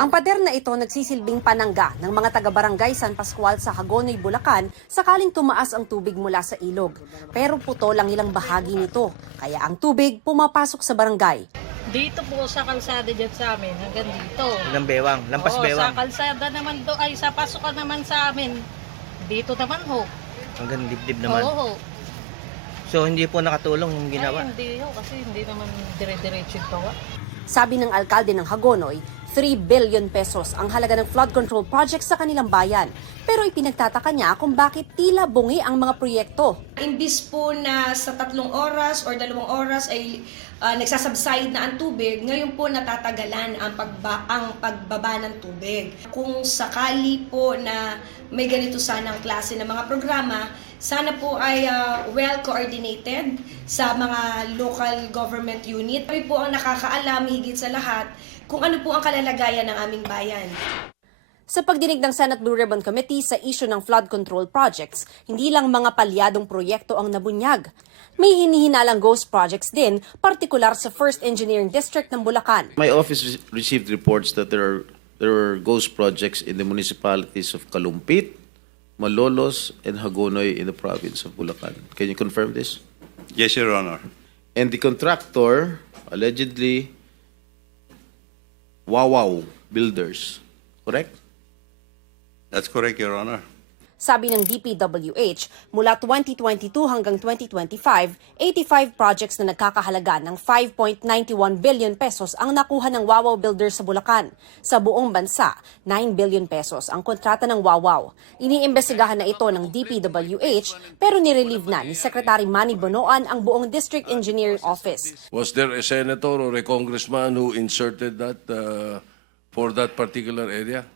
Ang pader na ito nagsisilbing panangga ng mga taga-barangay San Pascual sa Hagonoy, Bulacan sakaling tumaas ang tubig mula sa ilog. Pero puto lang ilang bahagi nito, kaya ang tubig pumapasok sa barangay. Dito po sa kalsada dyan sa amin, hanggang dito. Ilang bewang, lampas Oo, bewang. sa kalsada naman do, ay sa pasukan naman sa amin. Dito naman ho. Hanggang dibdib naman. Oo. So hindi po nakatulong yung ginawa? Ay, hindi ho, kasi hindi naman dire-diretso ito. Sabi ng alkalde ng Hagonoy, 3 billion pesos ang halaga ng flood control project sa kanilang bayan. Pero ipinagtataka niya kung bakit tila bungi ang mga proyekto. Imbis po na sa 3 oras or 2 oras ay nagsasubside na ang tubig, ngayon po natatagalan ang pagbaba ng tubig. Kung sakali po na may ganito sanang klase ng mga programa, sana po ay well-coordinated sa mga local government unit. Kami po ang nakakaalam higit sa lahat kung ano po ang kalalagayan ng aming bayan. Sa pagdinig ng Senate Blue Ribbon Committee sa issue ng flood control projects, hindi lang mga palyadong proyekto ang nabunyag. May hinihinalang ghost projects din, partikular sa 1st Engineering District ng Bulacan. My office received reports that there are ghost projects in the municipalities of Kalumpit, Malolos, and Hagonoy in the province of Bulacan. Can you confirm this? Yes, Your Honor. And the contractor, allegedly, Wawaw Builders, correct? That's correct, Your Honor. Sabi ng DPWH, mula 2022 hanggang 2025, 85 projects na nagkakahalaga ng 5.91 billion pesos ang nakuha ng Wawaw Builders sa Bulacan. Sa buong bansa, 9 billion pesos ang kontrata ng Wawaw. Iniimbestigahan na ito ng DPWH pero nirelieve na ni Secretary Manny Bonoan ang buong District Engineering Office. Was there a senator or a congressman who inserted that for that particular area?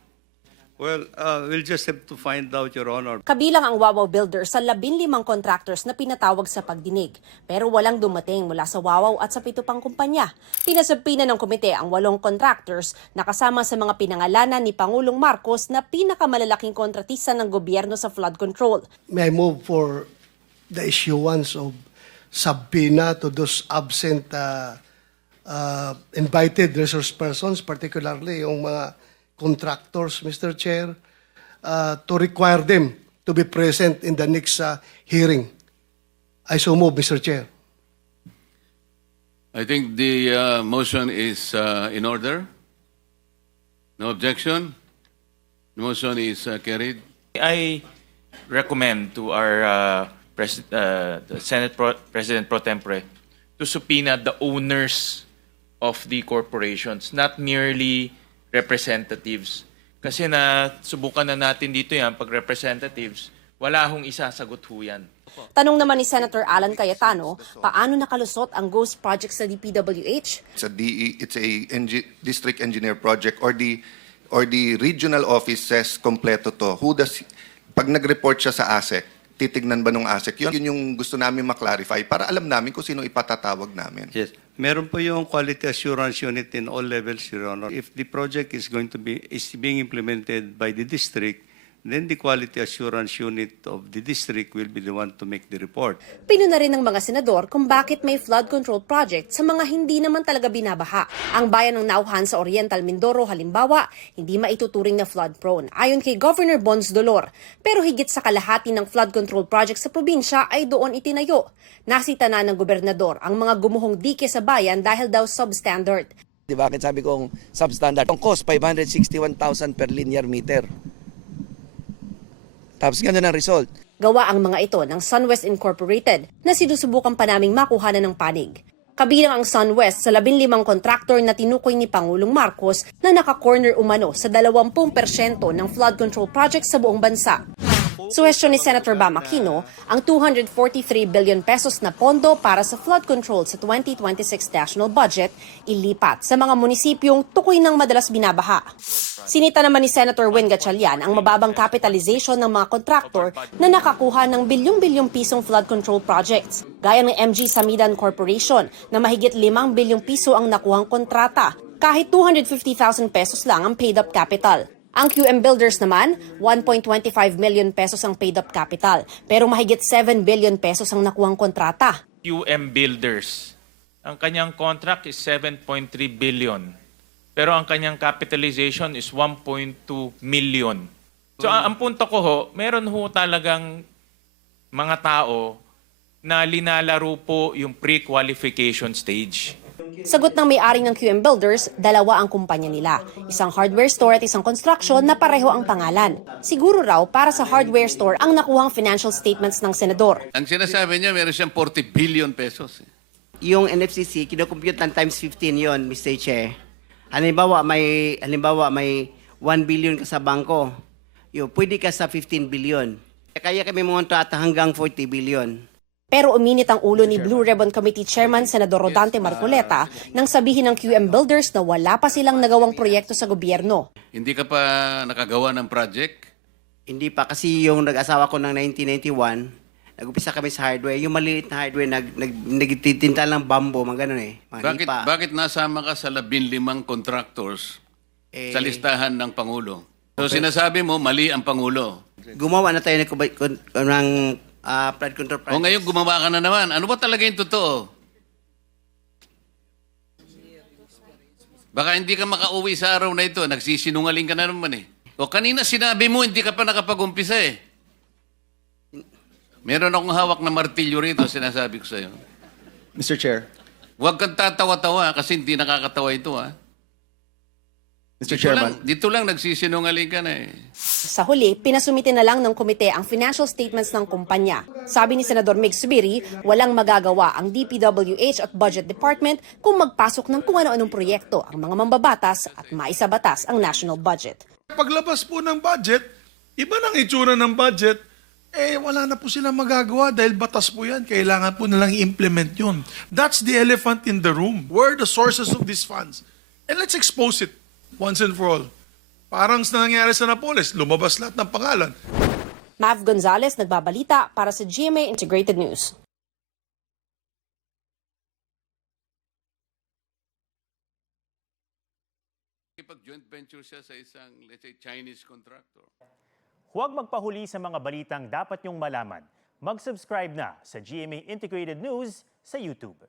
Well, we'll just have to find out, Your Honor. Kabilang ang Wawaw Builders sa 15 contractors na pinatawag sa pagdinig. Pero walang dumating mula sa Wawaw at sa 7 pang kumpanya. Pinasabina ng komite ang 8 contractors na kasama sa mga pinangalanan ni Pangulong Marcos na pinakamalalaking kontratista ng gobyerno sa flood control. May I move for the issuance of subpoena to those absent invited resource persons, particularly yung mga contractors, Mr. Chair, to require them to be present in the next hearing. I so move, Mr. Chair. I think the motion is in order. No objection. The motion is carried. I recommend to our the Senate President Pro Tempore to subpoena the owners of the corporations, not merely representatives. Kasi subukan na natin dito yan, pag representatives, wala hong isasagot ho yan. Tanong naman ni Senator Alan Cayetano, paano nakalusot ang ghost project sa DPWH? It's a district engineer project or the regional office says kompleto to. Pag nag-report siya sa ASEC, titignan ba nung ASEC? Yun yung gusto namin maklarify para alam namin kung sino ipatatawag namin. Yes. Meron po yung quality assurance unit in all levels, Your Honor. If the project is being implemented by the district, then the quality assurance unit of the district will be the one to make the report. Pinuna rin ng mga senador kung bakit may flood control project sa mga hindi naman talaga binabaha. Ang bayan ng Nauhan sa Oriental Mindoro halimbawa, hindi maituturing na flood prone ayon kay Governor Bons Dolor. Pero higit sa kalahati ng flood control project sa probinsya ay doon itinayo. Nasita na ng gobernador ang mga gumuhong dike sa bayan dahil daw substandard. Di bakit sabi kong substandard? Ang cost 561,000 per linear meter. Tapos ganda ng result. Gawa ang mga ito ng SunWest Incorporated na sinusubukan pa naming makuha na ng panig. Kabilang ang SunWest sa 15 kontraktor na tinukoy ni Pangulong Marcos na naka-corner umano sa 20% ng flood control project sa buong bansa. Suhestyon ni Senator Bam Aquino ang 243 billion pesos na pondo para sa flood control sa 2026 national budget ilipat sa mga munisipyong tukoy ng madalas binabaha. Sinita naman ni Senator Win Gatchalian ang mababang capitalization ng mga kontraktor na nakakuha ng bilyong-bilyong pisong flood control projects, gaya ng MG Samidan Corporation na mahigit 5 bilyong piso ang nakuhang kontrata, kahit 250,000 pesos lang ang paid-up capital. Ang QM Builders naman, 1.25 million pesos ang paid-up capital, pero mahigit 7 billion pesos ang nakuhang kontrata. QM Builders, ang kanyang contract is 7.3 billion. pero ang kanyang capitalization is 1.2 million. So ang punto ko ho, meron ho talagang mga tao na linalaro po yung pre-qualification stage. Sagot ng may-ari ng QM Builders, dalawa ang kumpanya nila. Isang hardware store at isang construction na pareho ang pangalan. Siguro raw para sa hardware store ang nakuhang financial statements ng senador. Ang sinasabi niya, meron siyang 40 billion pesos. Yung NFCC, kinocompute ng times 15 yon, Mr. Chair. Halimbawa, may 1 billion ka sa bangko. Pwede ka sa 15 billion. Kaya kami monta at hanggang 40 billion. Pero uminit ang ulo ni Blue Ribbon Committee Chairman Senador Rodante Marcoleta nang sabihin ng QM Builders na wala pa silang nagawang proyekto sa gobyerno. Hindi ka pa nakagawa ng project? Hindi pa kasi yung nag-asawa ko ng 1991, nag-upisa kami sa hardware. Yung maliit na hardware, nagtitinta ng bambo, mga ganun eh. Mga Bakit nasama ka sa 15 contractors sa listahan ng Pangulo? So sinasabi mo, mali ang Pangulo. Gumawa na tayo ng flood control project. O ngayon gumawa ka na naman. Ano ba talaga yung totoo? Baka hindi ka makauwi sa araw na ito. Nagsisinungaling ka na naman eh. O kanina sinabi mo, hindi ka pa nakapag-umpisa eh. Meron akong hawak na martilyo rito, sinasabi ko sa'yo. Mr. Chair. Huwag kang tatawa-tawa kasi hindi nakakatawa ito ha. Mr. Chairman. Dito lang nagsisinungaling ka na eh. Sa huli, pinasumite na lang ng komite ang financial statements ng kumpanya. Sabi ni Senador Mig Zubiri, walang magagawa ang DPWH at Budget Department kung magpasok ng kung ano-anong proyekto ang mga mambabatas at maisabatas ang national budget. Paglabas po ng budget, iba nang itsura ng budget, wala na po silang magagawa dahil batas po yan. Kailangan po nilang i-implement yun. That's the elephant in the room. Where are the sources of these funds? And let's expose it once and for all. Parang sa nangyari sa Napoles, lumabas lahat ng pangalan. Mav Gonzalez, nagbabalita para sa GMA Integrated News. Ipag-joint venture siya sa isang, let's say, Chinese contractor. Huwag magpahuli sa mga balitang dapat niyong malaman. Mag-subscribe na sa GMA Integrated News sa YouTube.